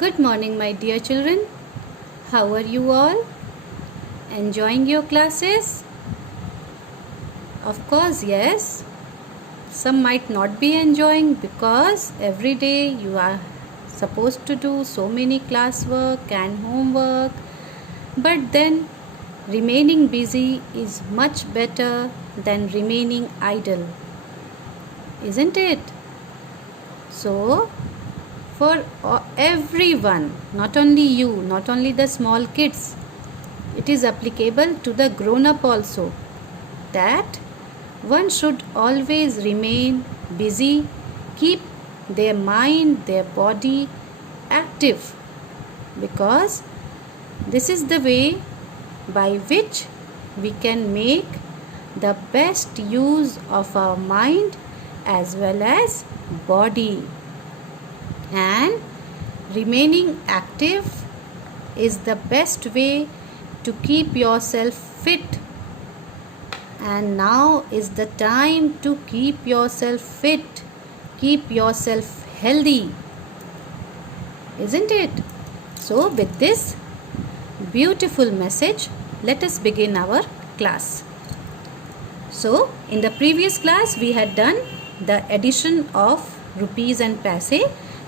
Good morning, my dear children. How are you all? Enjoying your classes? Of course, yes. Some might not be enjoying because every day you are supposed to do so many classwork and homework. But then remaining busy is much better than remaining idle, isn't it? So, for everyone, not only you, not only the small kids, it is applicable to the grown up also, that one should always remain busy, keep their mind, their body active, because this is the way by which we can make the best use of our mind as well as body. And remaining active is the best way to keep yourself fit. And now is the time to keep yourself fit, keep yourself healthy, isn't it? So with this beautiful message, let us begin our class. So in the previous class we had done the addition of rupees and paise.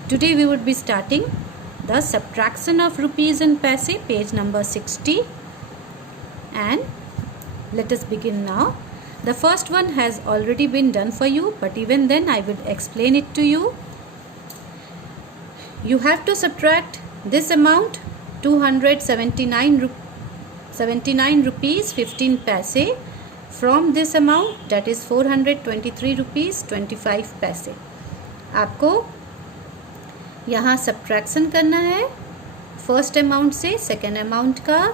Today we would be starting the subtraction of rupees and paise, page number 60. And let us begin now. The first one has already been done for you, but even then I will explain it to you. You have to subtract this amount, 279 rupees 15 paise, from this amount, that is 423 rupees 25 paise. आपको यहाँ subtraction करना है first amount से second amount का.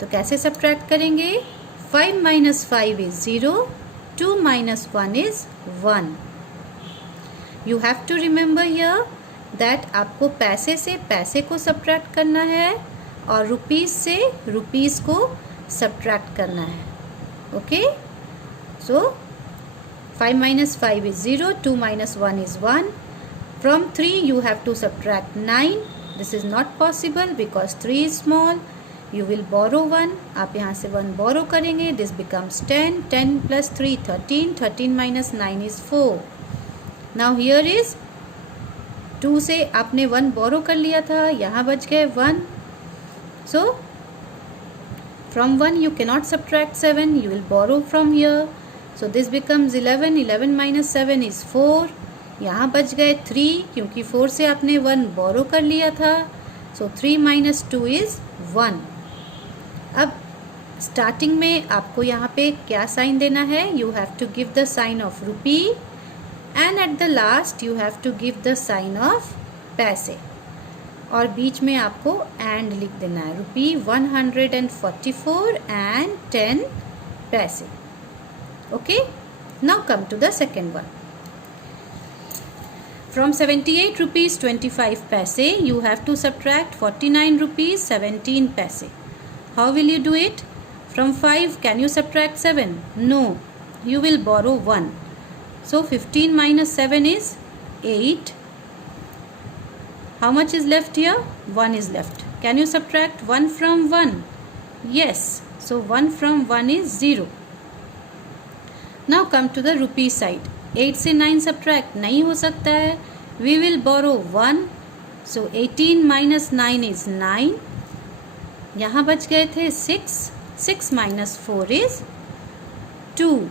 तो कैसे subtract करेंगे? 5 minus 5 is 0, 2 minus 1 is 1. You have to remember here that आपको पैसे से पैसे को सब्ट्रैक्ट करना है और रुपीस से रुपीस को सब्ट्रैक्ट करना है. Okay, so 5 minus 5 is 0, 2 minus 1 is 1. From 3 you have to subtract 9. This is not possible because 3 is small. You will borrow 1. आप यहाँ से 1 borrow करेंगे. This becomes 10. 10 plus 3, 13. 13 minus 9 is 4. Now here is 2 से आपने 1 borrow कर लिया था. यहाँ बच गए 1. So from 1 you cannot subtract 7. You will borrow from here. So this becomes 11. 11 minus 7 is 4. यहाँ बच गए 3 क्योंकि 4 से आपने 1 borrow कर लिया था. So 3 minus 2 is 1. अब स्टार्टिंग में आपको यहाँ पे क्या साइन देना है? You have to give the sign of rupee and at the last you have to give the sign of paise, और बीच में आपको एंड लिख देना है. रुपी 144 and 10 paise. Okay, now come to the second one. From 78 rupees 25 paise, you have to subtract 49 rupees 17 paise. How will you do it? From 5, can you subtract 7? No. You will borrow 1. So 15 minus 7 is 8. How much is left here? 1 is left. Can you subtract 1 from 1? Yes. So 1 from 1 is 0. Now come to the rupee side. 8 से 9 subtract नहीं हो सकता है. We will borrow 1. So 18 minus 9 is 9. यहाँ बच गए थे 6. 6 minus 4 is 2.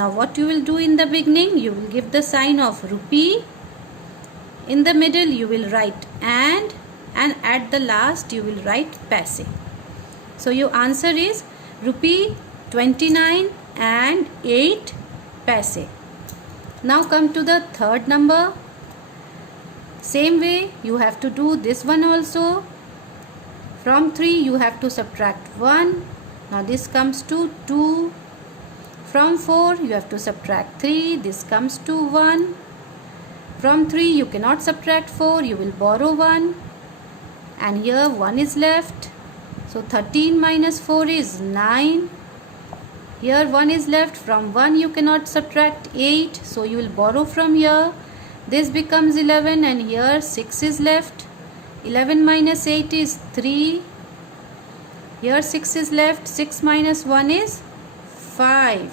Now what you will do in the beginning? You will give the sign of rupee. In the middle you will write and at the last you will write paise. So your answer is rupee 29 and 8 paise. Now come to the third number. Same way you have to do this one also. From 3 you have to subtract 1. Now this comes to 2. From 4 you have to subtract 3. This comes to 1. From 3 you cannot subtract 4. You will borrow 1. And here 1 is left. So 13 minus 4 is 9. Here 1 is left. From 1 you cannot subtract 8. So you will borrow from here. This becomes 11 and here 6 is left. 11 minus 8 is 3. Here 6 is left. 6 minus 1 is 5.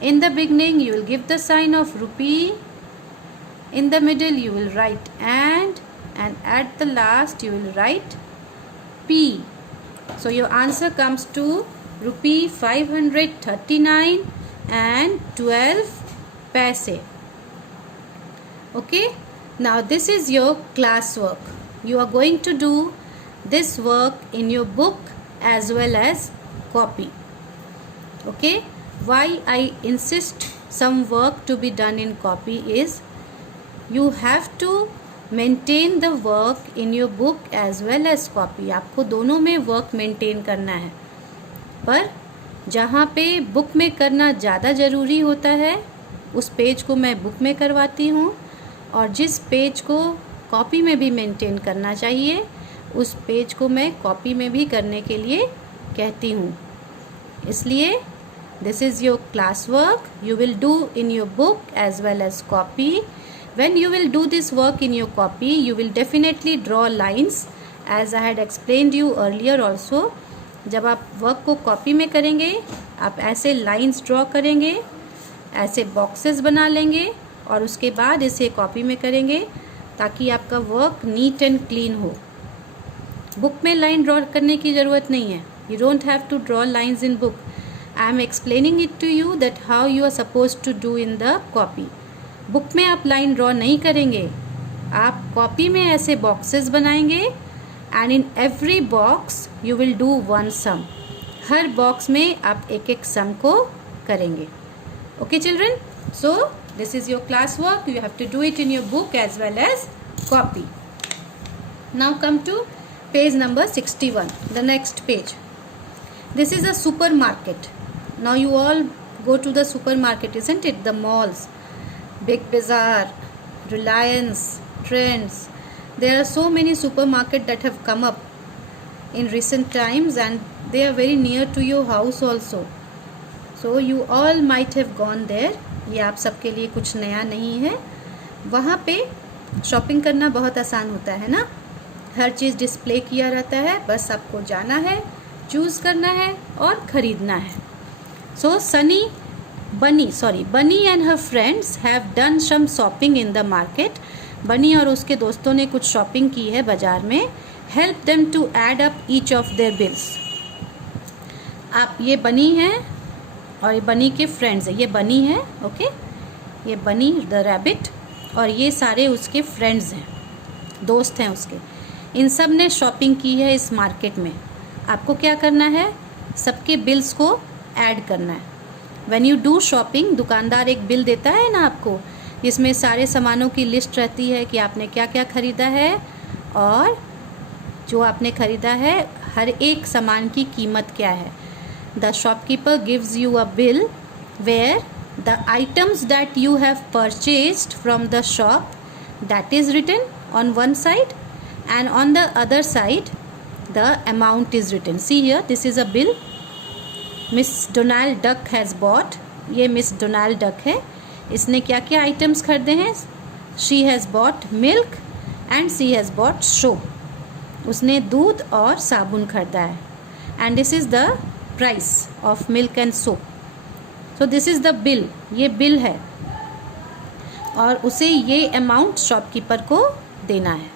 In the beginning you will give the sign of rupee. In the middle you will write and at the last you will write P. So your answer comes to rupee 539 and 12 paise. Okay, now this is your classwork. You are going to do this work in your book as well as copy. Okay, why I insist some work to be done in copy is you have to maintain the work in your book as well as copy. आपको दोनों में work maintain करना है, पर जहाँ पे book में करना ज़्यादा ज़रूरी होता है उस पेज को मैं बुक में करवाती हूँ, और जिस पेज को कॉपी में भी मेंटेन करना चाहिए उस पेज को मैं कॉपी में भी करने के लिए कहती हूँ. इसलिए this is your class work. You will do in your book as well as copy. When you will do this work in your copy, you will definitely draw lines as I had explained you earlier also. जब आप work को copy में करेंगे आप ऐसे lines draw करेंगे, ऐसे boxes बना लेंगे और उसके बाद इसे कॉपी में करेंगे ताकि आपका वर्क नीट एंड क्लीन हो. बुक में लाइन ड्रॉ करने की ज़रूरत नहीं है. You don't have to draw lines in book. I am explaining it to you that how you are suppose to do in the copy. Book में आप line draw नहीं करेंगे, आप कॉपी में ऐसे बॉक्सेस बनाएंगे and in every box you will do one sum. हर box में आप एक एक सम को करेंगे. Okay children, so this is your class work. You have to do it in your book as well as copy. Now come to page number 61, the next page. This is a supermarket. Now you all go to the supermarket, isn't it? The malls, Big Bazaar, Reliance, Trends. There are so many supermarkets that have come up in recent times and they are very near to your house also. So you all might have gone there. ये आप सबके लिए कुछ नया नहीं है. वहाँ पे शॉपिंग करना बहुत आसान होता है ना. हर चीज़ डिस्प्ले किया रहता है, बस आपको जाना है, चूज़ करना है और ख़रीदना है. So Bunny and her friends have done some shopping in the market. Bunny और उसके दोस्तों ने कुछ शॉपिंग की है बाज़ार में. Help them to add up each of their bills. आप ये बनी हैं और ये बनी के फ्रेंड्स है. ये बनी है, ओके, ये बनी द रैबिट और ये सारे उसके फ्रेंड्स हैं, दोस्त हैं उसके. इन सब ने शॉपिंग की है इस मार्केट में. आपको क्या करना है, सबके बिल्स को ऐड करना है. व्हेन यू डू शॉपिंग, दुकानदार एक बिल देता है ना आपको, जिसमें सारे सामानों की लिस्ट रहती है कि आपने क्या क्या ख़रीदा है और जो आपने ख़रीदा है हर एक सामान की कीमत क्या है. The shopkeeper gives you a bill where the items that you have purchased from the shop that is written on one side and on the other side the amount is written. See here, this is a bill Miss Donald Duck has bought. ये Miss Donald Duck है. इसने क्या क्या items खरीदे हैं. She has bought milk and she has bought soap. उसने दूध और साबुन खरीदा है. and this is the price of milk and soap. so this is the bill. ये बिल है और उसे ये अमाउंट शॉपकीपर को देना है.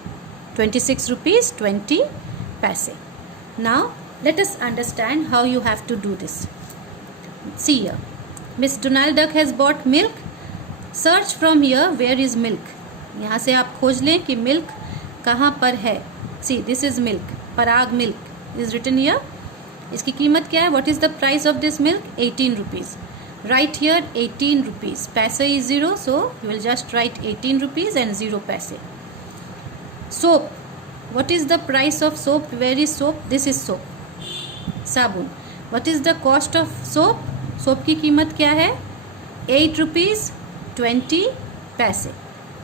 26 rupees 20 paise. Now let us understand how you have to do this. See here, Miss Donald Duck has bought milk. Search from here where is milk. यहाँ से आप खोज लें कि मिल्क कहाँ पर है. See, this is milk. Parag milk is written here. इसकी कीमत क्या है? What is the price of this milk? 18 rupees. Write here 18 rupees. Paise is 0, so you will just write 18 rupees and 0 paise. Soap. What is the price of soap? Where is soap? This is soap. साबुन. What is the cost of soap? Soap की कीमत क्या है? 8 rupees 20 पैसे.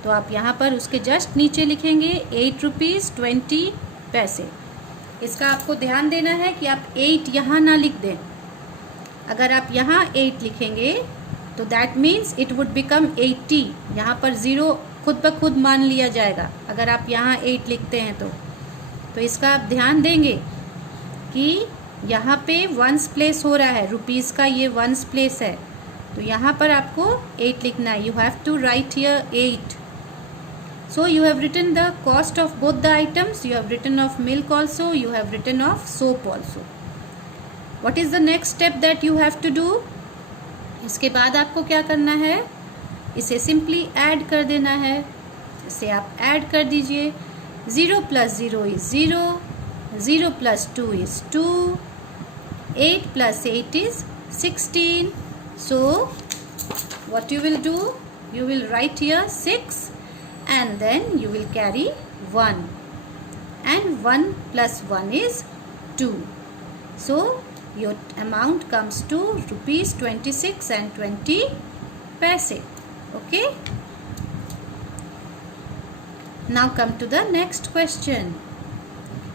तो आप यहाँ पर उसके जस्ट नीचे लिखेंगे 8 rupees 20 पैसे. इसका आपको ध्यान देना है कि आप 8 यहाँ ना लिख दें. अगर आप यहाँ 8 लिखेंगे तो that means it would become 80। यहाँ पर 0 खुद ब खुद मान लिया जाएगा अगर आप यहाँ 8 लिखते हैं तो इसका आप ध्यान देंगे कि यहाँ पे वंस प्लेस हो रहा है, रुपीज़ का ये वंस प्लेस है, तो यहाँ पर आपको 8 लिखना है। You have to write here 8. So you have written the cost of both the items, you have written of milk also, you have written of soap also. What is the next step that you have to do? इसके बाद आपको क्या करना है, इसे simply add कर देना है। इसे आप ऐड कर दीजिए। 0 plus 0 is 0, 0 plus 2 is 2, 8 plus 8 is 16. So what you will do, you will write here 6 and then you will carry 1, and 1 plus 1 is 2. So your amount comes to rupees 26 and 20 paise. Okay, now come to the next question.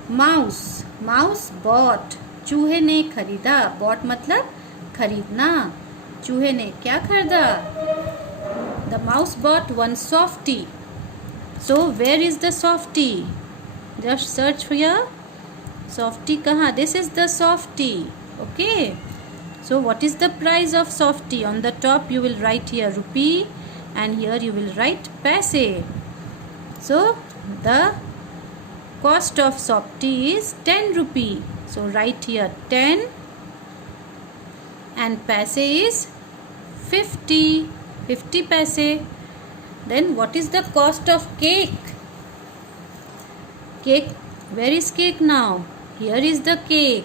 Mouse bought, चूहे ने खरीदा। bought मतलब खरीदना, चूहे ने क्या खरीदा? The mouse bought one softie. So where is the softie? Just search for here. Softie कहाँ? This is the softie. Okay. So what is the price of softie? On the top you will write here rupee, and here you will write paise. So the cost of softie is 10 rupee. So write here 10, and paise is 50 paise. Then what is the cost of cake? Cake, where is cake now? Here is the cake.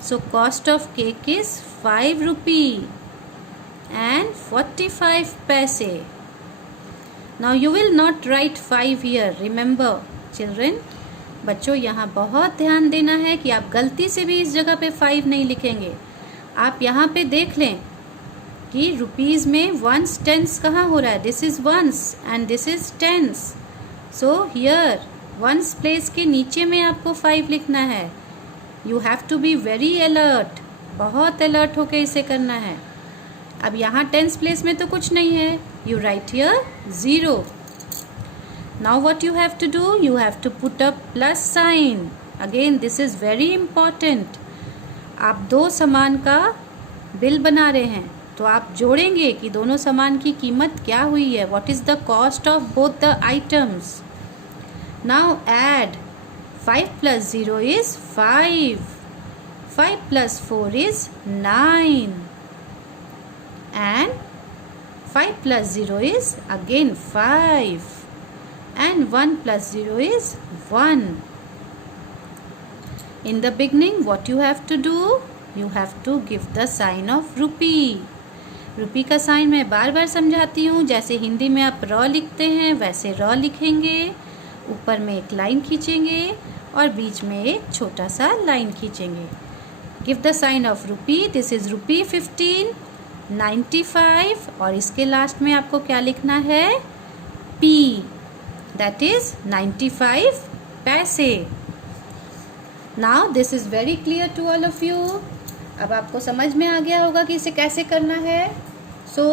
So cost of cake is 5 rupee and 45 paise. Now you will not write 5 here. Remember children, बच्चों यहाँ बहुत ध्यान देना है कि आप गलती से भी इस जगह पे 5 नहीं लिखेंगे। आप यहाँ पे देख लें कि रुपीज़ में वंस टेंस कहाँ हो रहा है। This is ones and this is tens. So here ones place के नीचे में आपको 5 लिखना है। You have to be very alert, बहुत अलर्ट होके इसे करना है। अब यहाँ टेंस प्लेस में तो कुछ नहीं है, you write here 0. Now what you have to do, you have to put a plus sign. Again this is very important. आप 2 सामान का बिल बना रहे हैं तो आप जोड़ेंगे कि दोनों सामान की कीमत क्या हुई है। What is the cost of both the items. Now add 5 plus 0 is 5, 5 plus 4 is 9, and 5 plus 0 is again 5, and 1 plus 0 is 1. In the beginning what you have to do, you have to give the sign of rupee. रुपी का sign मैं बार बार समझाती हूँ। जैसे हिंदी में आप र लिखते हैं वैसे र लिखेंगे, ऊपर में एक लाइन खींचेंगे और बीच में एक छोटा सा लाइन खींचेंगे। Give the sign of rupee. This is rupee 15, 95, और इसके लास्ट में आपको क्या लिखना है, P, दैट इज़ 95 पैसे। Now this is very clear to all of you. अब आपको समझ में आ गया होगा कि इसे कैसे करना है। So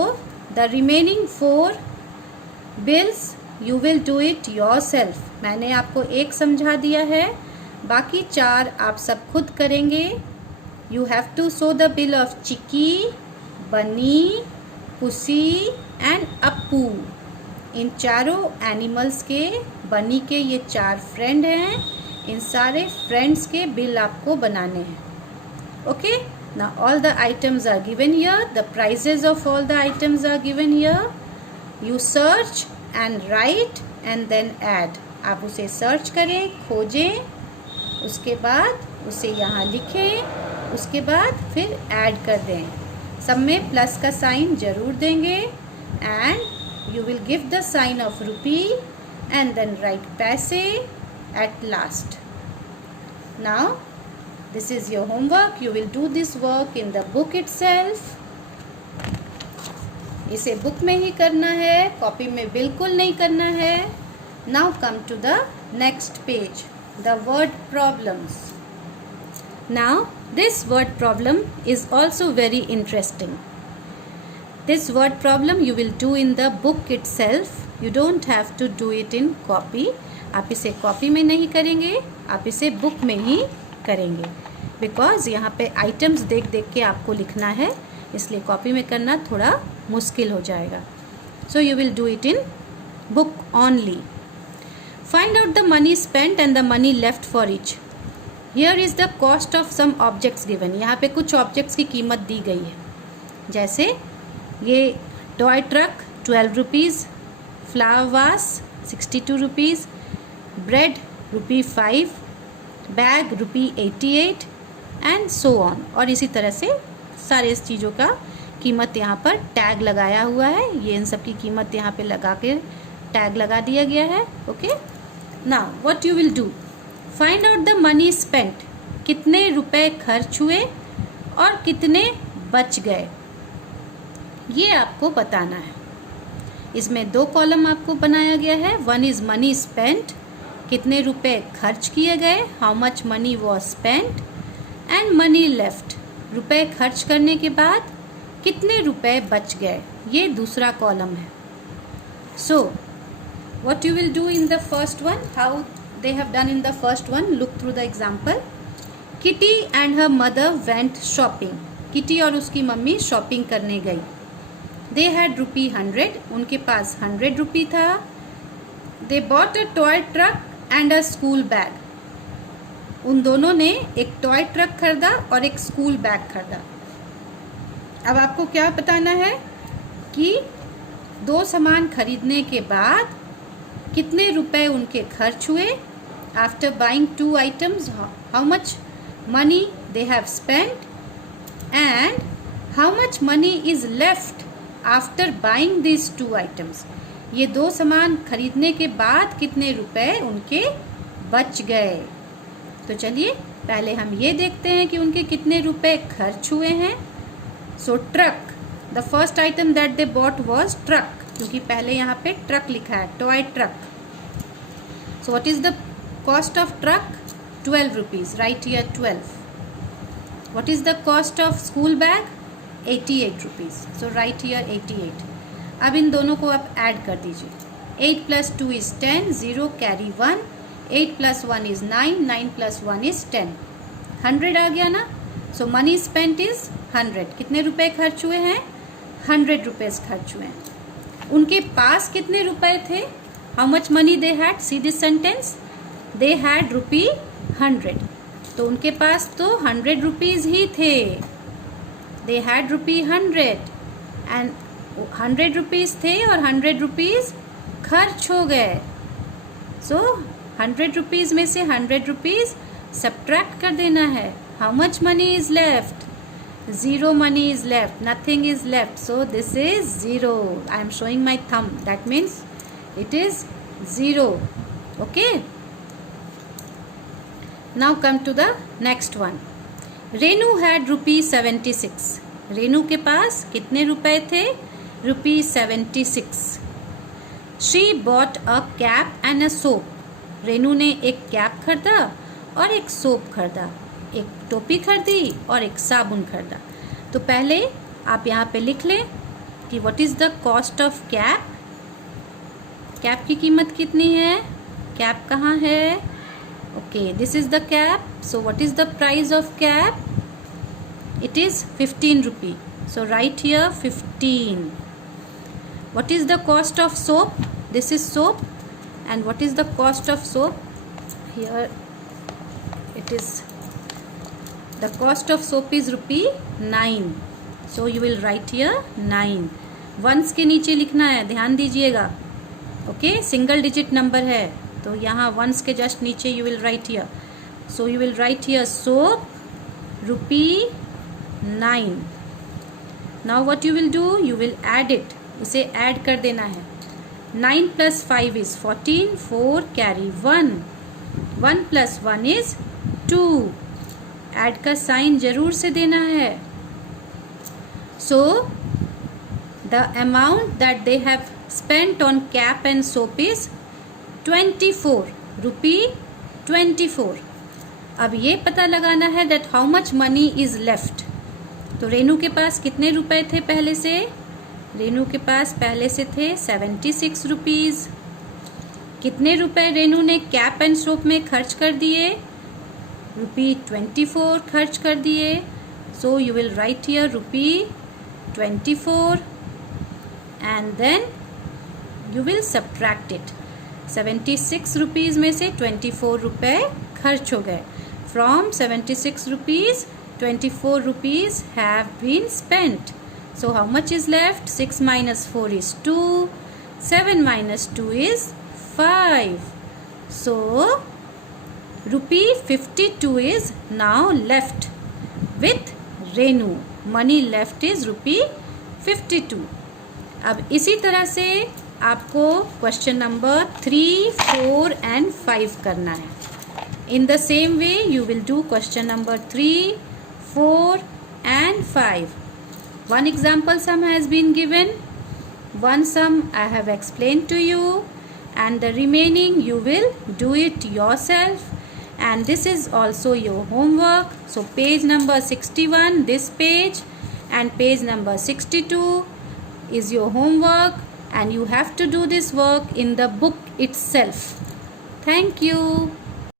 the remaining 4 bills you will do it your self. मैंने आपको 1 समझा दिया है, बाकी 4 आप सब खुद करेंगे। You have to show the bill of Chikki, Bunny, Pussy and Appu. इन चारों एनिमल्स के, बनी के ये 4 फ्रेंड हैं, इन सारे फ्रेंड्स के बिल आपको बनाने हैं। Okay, now all the items are given here, the prices of all the items are given here. You search and write and then add. आप उसे सर्च करें, खोजें, उसके बाद उसे यहाँ लिखें, उसके बाद फिर ऐड कर दें। सब में प्लस का साइन जरूर देंगे, and you will give the sign of rupee and then write paise at last. Now this is your homework. You will do this work in the book itself. इसे book में ही करना है, copy में बिल्कुल नहीं करना है। Now come to the next page, the word problems. Now this word problem is also very interesting. This word problem you will do in the book itself. You don't have to do it in copy. आप इसे copy में नहीं करेंगे, आप इसे book में ही करेंगे, because यहाँ पे आइटम्स देख देख के आपको लिखना है, इसलिए कॉपी में करना थोड़ा मुश्किल हो जाएगा. So you will do it in book only. Find out the money spent and the money left for each. Here is the cost of some objects given. यहाँ पे कुछ ऑब्जेक्ट्स की कीमत दी गई है, जैसे ये toy truck 12 rupees, flower vase 62 rupees, bread ₹5, bag ₹88 and so on. और इसी तरह से सारे इस चीज़ों का कीमत यहाँ पर टैग लगाया हुआ है. ये इन सब की कीमत यहाँ पे लगा के टैग लगा दिया गया है. Okay, now what you will do, find out the money spent. कितने रुपए खर्च हुए और कितने बच गए, ये आपको बताना है. इसमें 2 कॉलम आपको बनाया गया है. वन इज मनी स्पेंट, कितने रुपए खर्च किए गए, how much money was spent, and money left, रुपए खर्च करने के बाद कितने रुपए बच गए, ये दूसरा कॉलम है. So what you will do in the first one, how they have done in the first one, look through the example. Kitty and her mother went shopping. Kitty और उसकी मम्मी शॉपिंग करने गई. They had ₹100, उनके पास 100 रुपये था. They bought a toy truck and a school bag. उन दोनों ने एक टॉय ट्रक खरीदा और एक स्कूल बैग खरीदा. अब आपको क्या बताना है कि 2 सामान खरीदने के बाद कितने रुपए उनके खर्च हुए. After buying 2 items, how much money they have spent and how much money is left after buying this 2 items. ये 2 सामान खरीदने के बाद कितने रुपए उनके बच गए. तो चलिए पहले हम ये देखते हैं कि उनके कितने रुपए खर्च हुए हैं. So truck, the first item that they bought was truck, क्योंकि पहले यहाँ पे ट्रक लिखा है, toy truck. So what is the cost of truck, 12 rupees, right here 12. What is the cost of school bag, 88 rupees, so right here 88. अब इन दोनों को आप ऐड कर दीजिए. 8 + 2 is 10, 0 कैरी 1, 8 + 1 is 9, 9 + 1 is 10. 100 आ गया ना. सो मनी स्पेंट इज 100. कितने रुपए खर्च हुए हैं, 100 रुपीज़ खर्च हुए हैं. उनके पास कितने रुपए थे, how much money they had, see this sentence, they had ₹100. तो उनके पास तो 100 रुपीज़ ही थे. दे हैड ₹100 एंड 100 रुपीज़ थे और 100 रुपीज़ खर्च हो गए. सो 100 रुपीज़ में से 100 रुपीज़ सब्ट्रैक्ट कर देना है. How much money is left, 0 money is left, nothing is left, so this is 0. I am showing my thumb, that means it is 0. Okay, now come to the next one. Renu had ₹76. Renu के पास कितने रुपए थे, ₹76. She bought a cap and a soap. Renu ने एक cap खरीदा और एक soap खरीदा, एक टोपी खरीदी और एक साबुन खरीदा. तो पहले आप यहाँ पे लिख लें कि what is the cost of cap. Cap की कीमत कितनी है, कैप कहाँ है. Okay, this is the cap. So what is the price of cap, it is 15 rupee. So right here 15. What is the cost of soap, this is soap. And what is the cost of soap, here it is, the cost of soap is ₹9. so you will write here 9. Once के नीचे लिखना है, ध्यान दीजिएगा. Okay, single digit number है तो यहाँ once के जस्ट नीचे you will write here. so you will write here soap ₹9. now what you will do, you will add it, इसे ऐड कर देना है. 9 + 5 is 14, 4 carry 1, 1 + 1 is 2. ऐड का साइन जरूर से देना है. So the amount that they have spent on cap and soap is 24 रुपी 24. अब ये पता लगाना है that how much money is left. तो रेनू के पास कितने रुपए थे पहले से, रेनू के पास पहले से थे 76 रुपीज़। कितने रुपए रेनू ने कैप एंड सोप में खर्च कर दिए? ₹24 खर्च कर दिए। So you will write here ₹24 and then you will subtract it. 76 rupees में से 24 रुपए खर्च हो गए। From 76 rupees 24 rupees have been spent. So how much is left? 6 minus 4 is 2. 7 minus 2 is 5. So ₹52 is now left with Renu. Money left is ₹52. अब इसी तरह से आपको क्वेश्चन नंबर 3, 4 and 5 करना है. In the same way you will do question number 3, 4 and 5. One example sum has been given. One sum I have explained to you and the remaining you will do it yourself, and this is also your homework. So page number 61, this page, and page number 62 is your homework, and you have to do this work in the book itself. Thank you.